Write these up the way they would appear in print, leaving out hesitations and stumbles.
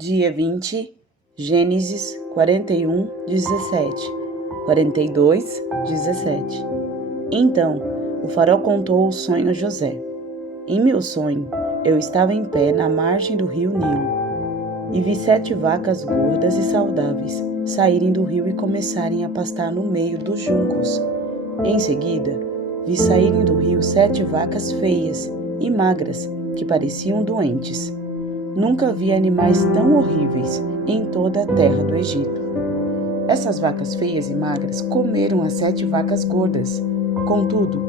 Dia 20, Gênesis 41, 17, 42, 17. Então o faraó contou o sonho a José. Em meu sonho, eu estava em pé na margem do rio Nilo e vi 7 vacas gordas e saudáveis saírem do rio e começarem a pastar no meio dos juncos. Em seguida, vi saírem do rio 7 vacas feias e magras que pareciam doentes. Nunca vi animais tão horríveis em toda a terra do Egito. Essas vacas feias e magras comeram as 7 vacas gordas. Contudo,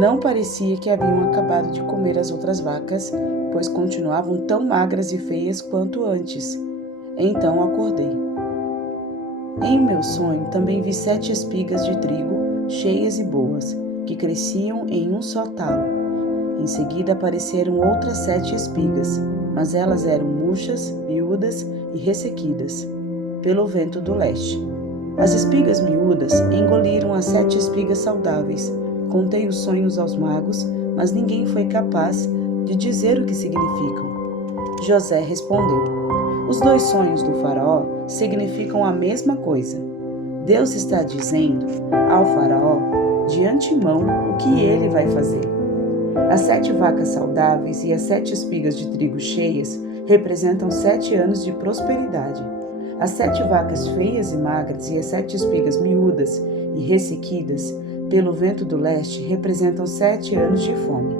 não parecia que haviam acabado de comer as outras vacas, pois continuavam tão magras e feias quanto antes. Então acordei. Em meu sonho também vi 7 espigas de trigo, cheias e boas, que cresciam em um só talo. Em seguida apareceram outras 7 espigas, mas elas eram murchas, miúdas e ressequidas pelo vento do leste. As espigas miúdas engoliram as 7 espigas saudáveis. Contei os sonhos aos magos, mas ninguém foi capaz de dizer o que significam. José respondeu: os 2 sonhos do faraó significam a mesma coisa. Deus está dizendo ao faraó de antemão o que ele vai fazer. As 7 vacas saudáveis e as 7 espigas de trigo cheias representam 7 anos de prosperidade. As 7 vacas feias e magras e as 7 espigas miúdas e ressequidas pelo vento do leste representam 7 anos de fome.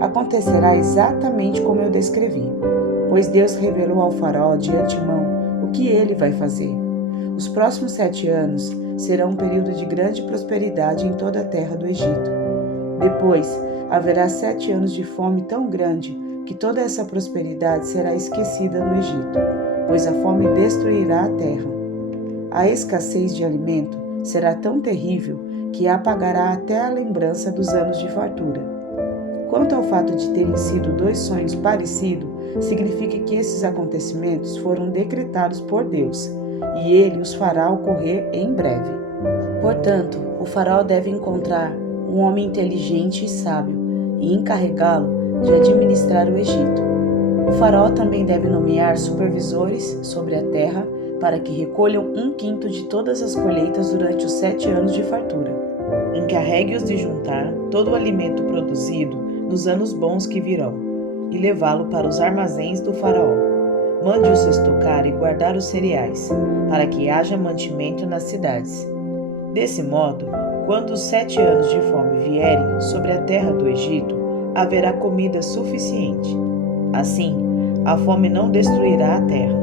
Acontecerá exatamente como eu descrevi, pois Deus revelou ao faraó de antemão o que ele vai fazer. Os próximos 7 anos serão um período de grande prosperidade em toda a terra do Egito. Depois, haverá 7 anos de fome tão grande que toda essa prosperidade será esquecida no Egito, pois a fome destruirá a terra. A escassez de alimento será tão terrível que apagará até a lembrança dos anos de fartura. Quanto ao fato de terem sido 2 sonhos parecidos, significa que esses acontecimentos foram decretados por Deus, e ele os fará ocorrer em breve. Portanto, o faraó deve encontrar um homem inteligente e sábio e encarregá-lo de administrar o Egito. O faraó também deve nomear supervisores sobre a terra para que recolham 1/5 de todas as colheitas durante os 7 anos de fartura. Encarregue-os de juntar todo o alimento produzido nos anos bons que virão e levá-lo para os armazéns do faraó. Mande-os estocar e guardar os cereais, para que haja mantimento nas cidades. Desse modo, quando os 7 anos de fome vierem sobre a terra do Egito, haverá comida suficiente. Assim, a fome não destruirá a terra.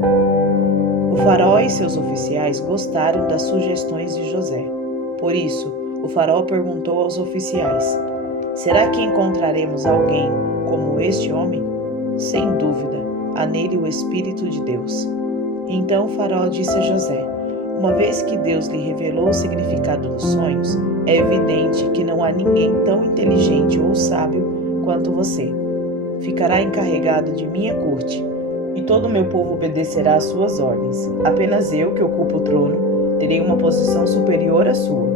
O faraó e seus oficiais gostaram das sugestões de José. Por isso, o faraó perguntou aos oficiais: será que encontraremos alguém como este homem? Sem dúvida, há nele o Espírito de Deus. Então o faraó disse a José: uma vez que Deus lhe revelou o significado dos sonhos, é evidente que não há ninguém tão inteligente ou sábio quanto você. Ficará encarregado de minha corte, e todo o meu povo obedecerá às suas ordens. Apenas eu, que ocupo o trono, terei uma posição superior à sua.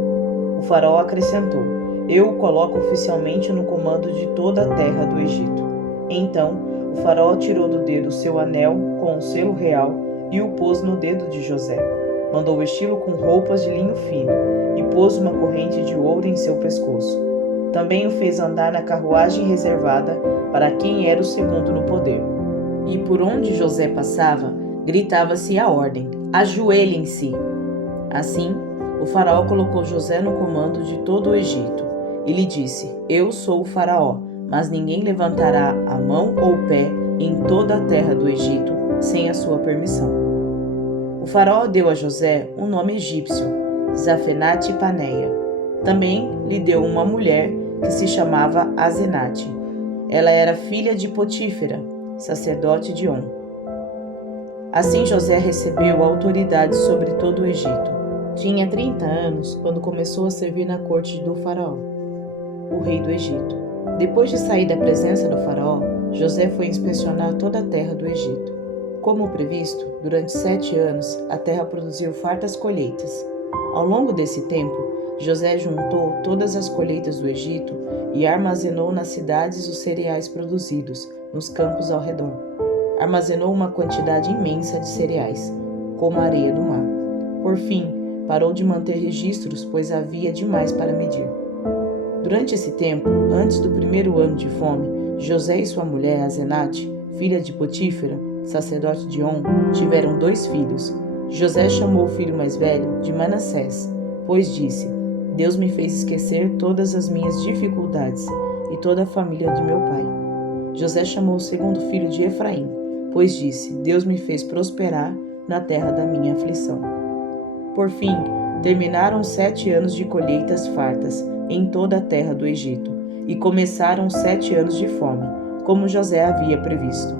O faraó acrescentou: eu o coloco oficialmente no comando de toda a terra do Egito. Então, o faraó tirou do dedo o seu anel com o selo real e o pôs no dedo de José. Mandou vesti-lo com roupas de linho fino e pôs uma corrente de ouro em seu pescoço. Também o fez andar na carruagem reservada para quem era o segundo no poder. E por onde José passava, gritava-se a ordem: ajoelhem-se! Assim, o faraó colocou José no comando de todo o Egito. E lhe disse: eu sou o faraó, mas ninguém levantará a mão ou o pé em toda a terra do Egito sem a sua permissão. O faraó deu a José um nome egípcio, Zafenate-Paneia. Também lhe deu uma mulher que se chamava Asenate. Ela era filha de Potífera, sacerdote de On. Assim José recebeu autoridade sobre todo o Egito. Tinha 30 anos quando começou a servir na corte do faraó, o rei do Egito. Depois de sair da presença do faraó, José foi inspecionar toda a terra do Egito. Como previsto, durante 7 anos, a terra produziu fartas colheitas. Ao longo desse tempo, José juntou todas as colheitas do Egito e armazenou nas cidades os cereais produzidos, nos campos ao redor. armazenou uma quantidade imensa de cereais, como a areia do mar. Por fim, parou de manter registros, pois havia demais para medir. Durante esse tempo, antes do primeiro ano de fome, José e sua mulher, Asenate, filha de Potífera, sacerdote de On, tiveram 2 filhos. José chamou o filho mais velho de Manassés, pois disse: Deus me fez esquecer todas as minhas dificuldades e toda a família de meu pai. José chamou o segundo filho de Efraim, pois disse: Deus me fez prosperar na terra da minha aflição. Por fim, terminaram 7 anos de colheitas fartas em toda a terra do Egito, e começaram 7 anos de fome, como José havia previsto.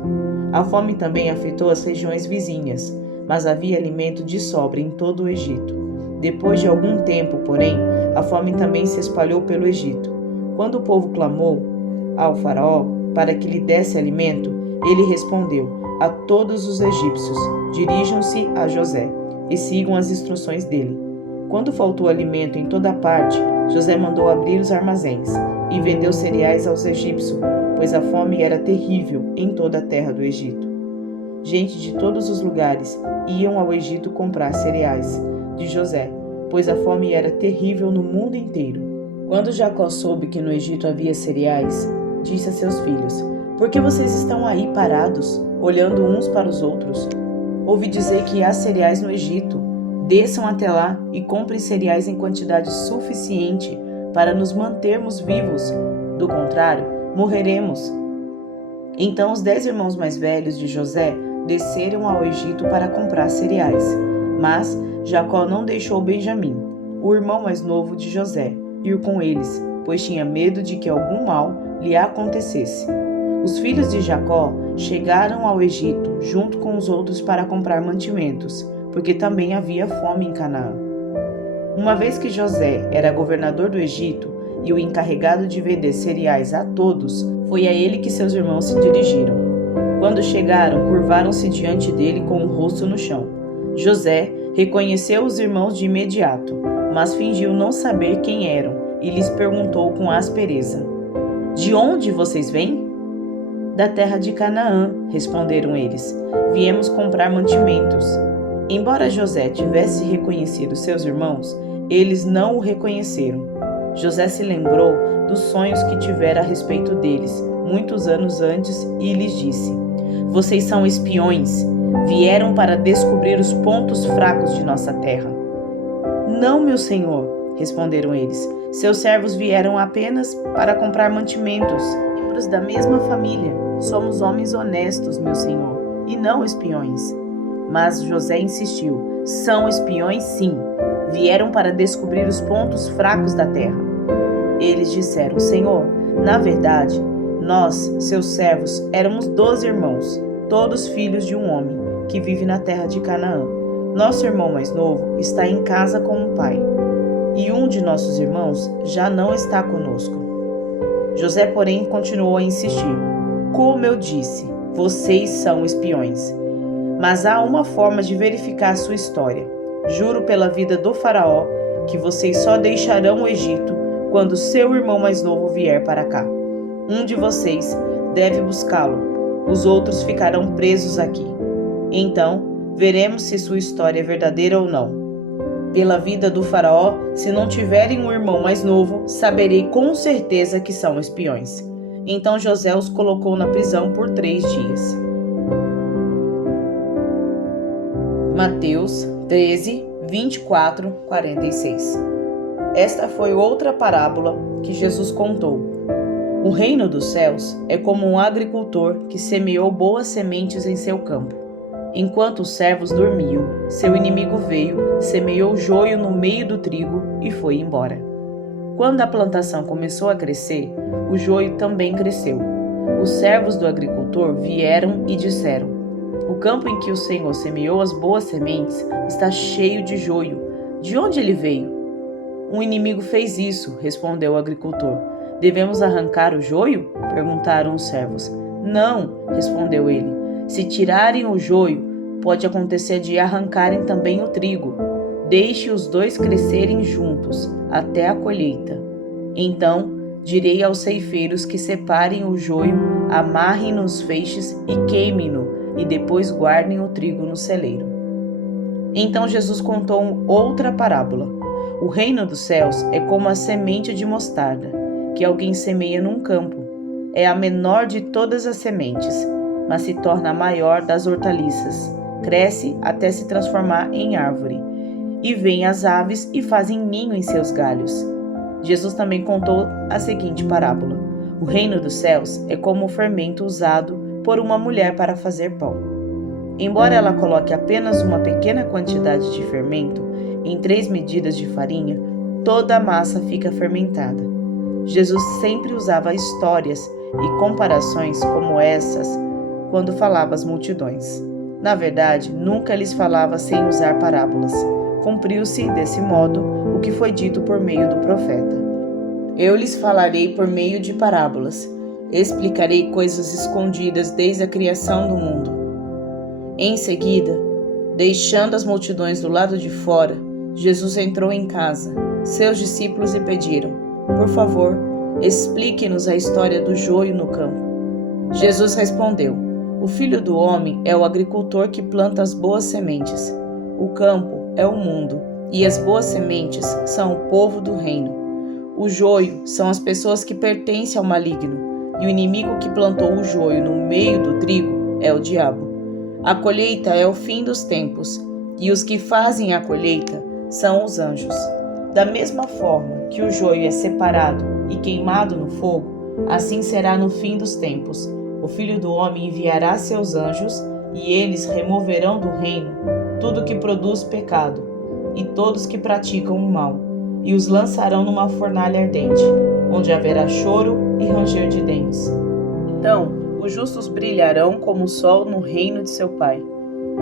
A fome também afetou as regiões vizinhas, mas havia alimento de sobra em todo o Egito. Depois de algum tempo, porém, a fome também se espalhou pelo Egito. Quando o povo clamou ao faraó para que lhe desse alimento, ele respondeu a todos os egípcios: dirijam-se a José e sigam as instruções dele. Quando faltou alimento em toda parte, José mandou abrir os armazéns e vendeu cereais aos egípcios, pois a fome era terrível em toda a terra do Egito. Gente de todos os lugares iam ao Egito comprar cereais de José, pois a fome era terrível no mundo inteiro. Quando Jacó soube que no Egito havia cereais, disse a seus filhos: Por que vocês estão aí parados, olhando uns para os outros? Ouvi dizer que há cereais no Egito. Desçam até lá e comprem cereais em quantidade suficiente para nos mantermos vivos. Do contrário, morreremos. Então os 10 irmãos mais velhos de José desceram ao Egito para comprar cereais. Mas Jacó não deixou Benjamim, o irmão mais novo de José, ir com eles, pois tinha medo de que algum mal lhe acontecesse. Os filhos de Jacó chegaram ao Egito junto com os outros para comprar mantimentos, porque também havia fome em Canaã. Uma vez que José era governador do Egito e o encarregado de vender cereais a todos, foi a ele que seus irmãos se dirigiram. Quando chegaram, curvaram-se diante dele com o rosto no chão. José reconheceu os irmãos de imediato, mas fingiu não saber quem eram e lhes perguntou com aspereza: De onde vocês vêm? Da terra de Canaã, responderam eles. Viemos comprar mantimentos. Embora José tivesse reconhecido seus irmãos, eles não o reconheceram. José se lembrou dos sonhos que tivera a respeito deles, muitos anos antes, e lhes disse: Vocês são espiões, vieram para descobrir os pontos fracos de nossa terra. Não, meu senhor, responderam eles. Seus servos vieram apenas para comprar mantimentos, membros da mesma família. Somos homens honestos, meu senhor, e não espiões. Mas José insistiu: São espiões, sim. Vieram para descobrir os pontos fracos da terra. Eles disseram: Senhor, na verdade, nós, seus servos, éramos 12 irmãos, todos filhos de um homem, que vive na terra de Canaã. Nosso irmão mais novo está em casa com o pai, e um de nossos irmãos já não está conosco. José, porém, continuou a insistir: Como eu disse, vocês são espiões. Mas há uma forma de verificar sua história. Juro pela vida do faraó que vocês só deixarão o Egito quando seu irmão mais novo vier para cá. Um de vocês deve buscá-lo, os outros ficarão presos aqui. Então, veremos se sua história é verdadeira ou não. Pela vida do faraó, se não tiverem um irmão mais novo, saberei com certeza que são espiões. Então José os colocou na prisão por 3 dias. Mateus 13, 24, 46. Esta foi outra parábola que Jesus contou. O reino dos céus é como um agricultor que semeou boas sementes em seu campo. Enquanto os servos dormiam, seu inimigo veio, semeou joio no meio do trigo e foi embora. Quando a plantação começou a crescer, o joio também cresceu. Os servos do agricultor vieram e disseram: O campo em que o Senhor semeou as boas sementes está cheio de joio. De onde ele veio? Um inimigo fez isso, respondeu o agricultor. Devemos arrancar o joio? Perguntaram os servos. Não, respondeu ele. Se tirarem o joio, pode acontecer de arrancarem também o trigo. Deixe os dois crescerem juntos, até a colheita. Então, direi aos ceifeiros que separem o joio, amarrem nos feixes e queimem-no, e depois guardem o trigo no celeiro. Então Jesus contou outra parábola. O reino dos céus é como a semente de mostarda, que alguém semeia num campo. É a menor de todas as sementes, mas se torna a maior das hortaliças. Cresce até se transformar em árvore. E vêm as aves e fazem ninho em seus galhos. Jesus também contou a seguinte parábola. O reino dos céus é como o fermento usado por uma mulher para fazer pão. Embora ela coloque apenas uma pequena quantidade de fermento em 3 medidas de farinha, toda a massa fica fermentada. Jesus sempre usava histórias e comparações como essas quando falava às multidões. Na verdade, nunca lhes falava sem usar parábolas. Cumpriu-se, desse modo, o que foi dito por meio do profeta. Eu lhes falarei por meio de parábolas. Explicarei coisas escondidas desde a criação do mundo. Em seguida, deixando as multidões do lado de fora, Jesus entrou em casa. Seus discípulos lhe pediram: por favor, explique-nos a história do joio no campo. Jesus respondeu: o Filho do Homem é o agricultor que planta as boas sementes. O campo é o mundo, e as boas sementes são o povo do reino. O joio são as pessoas que pertencem ao maligno, e o inimigo que plantou o joio no meio do trigo é o diabo. A colheita é o fim dos tempos, e os que fazem a colheita são os anjos. Da mesma forma que o joio é separado e queimado no fogo, assim será no fim dos tempos. O Filho do Homem enviará seus anjos, e eles removerão do reino tudo que produz pecado, e todos que praticam o mal, e os lançarão numa fornalha ardente, onde haverá choro e ranger de dentes. Então, os justos brilharão como o sol no reino de seu Pai.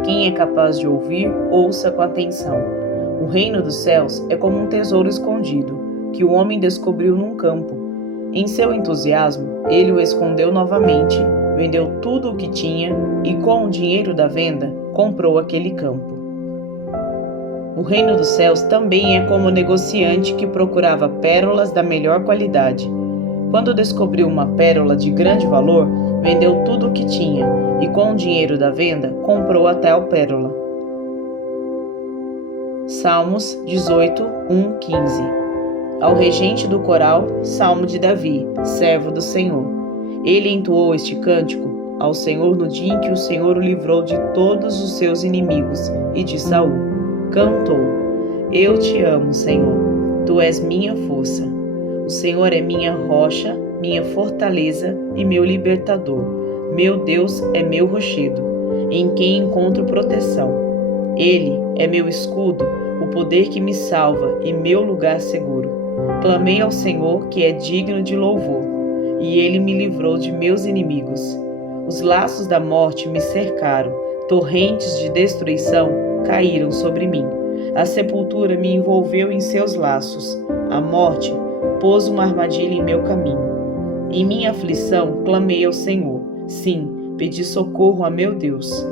Quem é capaz de ouvir, ouça com atenção. O reino dos céus é como um tesouro escondido, que o homem descobriu num campo. Em seu entusiasmo, ele o escondeu novamente, vendeu tudo o que tinha e, com o dinheiro da venda, comprou aquele campo. O reino dos céus também é como o negociante que procurava pérolas da melhor qualidade. Quando descobriu uma pérola de grande valor, vendeu tudo o que tinha e, com o dinheiro da venda, comprou a tal pérola. Salmos 18, 1, 15. Ao regente do coral, Salmo de Davi, servo do Senhor. Ele entoou este cântico ao Senhor no dia em que o Senhor o livrou de todos os seus inimigos e de Saul. Cantou: Eu te amo, Senhor, tu és minha força. O Senhor é minha rocha, minha fortaleza e meu libertador. Meu Deus é meu rochedo, em quem encontro proteção. Ele é meu escudo, o poder que me salva e meu lugar seguro. Clamei ao Senhor, que é digno de louvor, e ele me livrou de meus inimigos. Os laços da morte me cercaram, torrentes de destruição caíram sobre mim. A sepultura me envolveu em seus laços. A morte pôs uma armadilha em meu caminho. Em minha aflição, clamei ao Senhor. Sim, pedi socorro a meu Deus.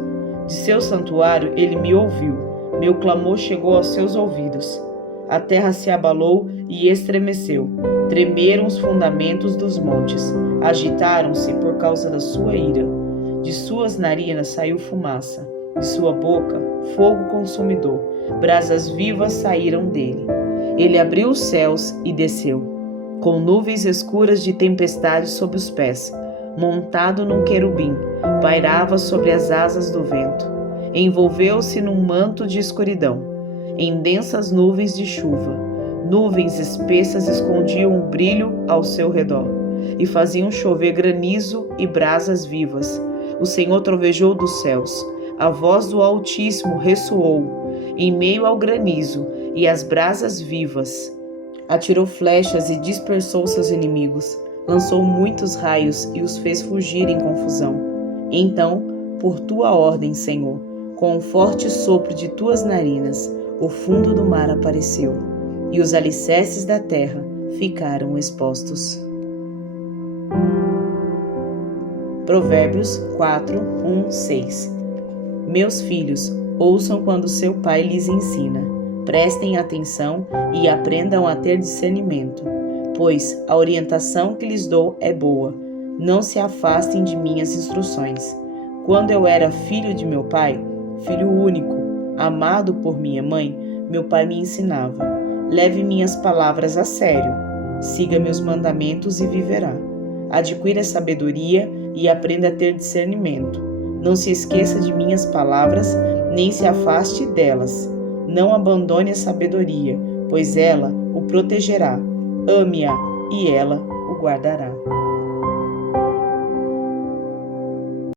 De seu santuário, ele me ouviu. Meu clamor chegou aos seus ouvidos. A terra se abalou e estremeceu. Tremeram os fundamentos dos montes. Agitaram-se por causa da sua ira. De suas narinas saiu fumaça. De sua boca, fogo consumidor. Brasas vivas saíram dele. Ele abriu os céus e desceu, com nuvens escuras de tempestade sob os pés. Montado num querubim, pairava sobre as asas do vento. Envolveu-se num manto de escuridão, em densas nuvens de chuva. Nuvens espessas escondiam o brilho ao seu redor e faziam chover granizo e brasas vivas. O Senhor trovejou dos céus. A voz do Altíssimo ressoou em meio ao granizo e às brasas vivas. Atirou flechas e dispersou seus inimigos. Lançou muitos raios e os fez fugir em confusão. Então, por tua ordem, Senhor, com um forte sopro de tuas narinas, o fundo do mar apareceu, e os alicerces da terra ficaram expostos. Provérbios 4, 1, 6. Meus filhos, ouçam quando seu pai lhes ensina. Prestem atenção e aprendam a ter discernimento, pois a orientação que lhes dou é boa. Não se afastem de minhas instruções. Quando eu era filho de meu pai, filho único, amado por minha mãe, meu pai me ensinava: leve minhas palavras a sério, siga meus mandamentos e viverá. Adquira sabedoria e aprenda a ter discernimento. Não se esqueça de minhas palavras, nem se afaste delas. Não abandone a sabedoria, pois ela o protegerá. Ame-a e ela o guardará.